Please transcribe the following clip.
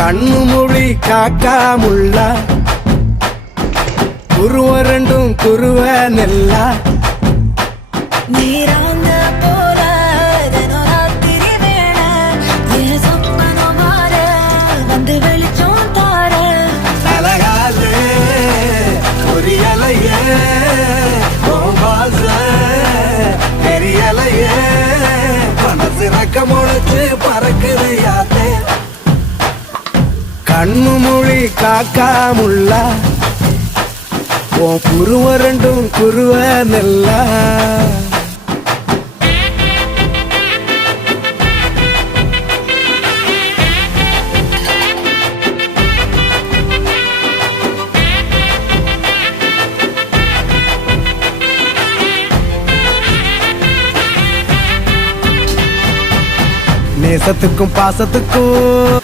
கண்ணு மொழி காக்காமுள்ள குருவ ரெண்டும் குருவ நெல்லா நீராங்க போல தினராத்திரி வேண என் சொப்பனம் மாற வந்து வெளிச்சம் தார அழகாலே புரியலையே தெரியலையே மனசு ரக்க முளைச்சு பறக்குது யாத்தே கண்ணு மொழி காக்காமுள்ள உன் குருவ ரெண்டும் குருவ நெல்லா நேசத்துக்கும் பாசத்துக்கும்